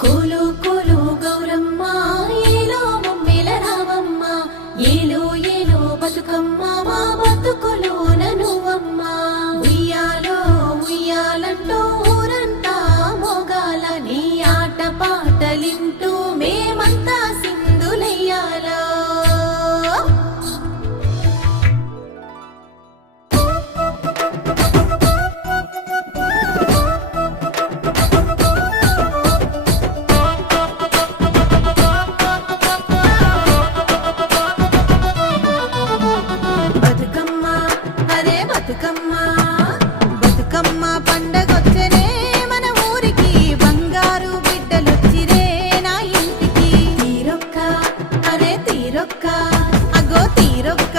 కోలు కోలు గౌరమ్మ ఏలో మమ్మెల రావమ్మ ఏలో ఏలో బతుకమ్మ మా బతుకులో ననువమ్మ. ఉయ్యాలో ఉయ్యాలంటూ ఊరంతా నీ ఆట పాటలింటూ బతుకమ్మ బతుకమ్మ పండగొచ్చనే మన ఊరికి. బంగారు బిడ్డలొచ్చిరే నా తీరొక్క అరే తీరొక్క అగో తీరొక్క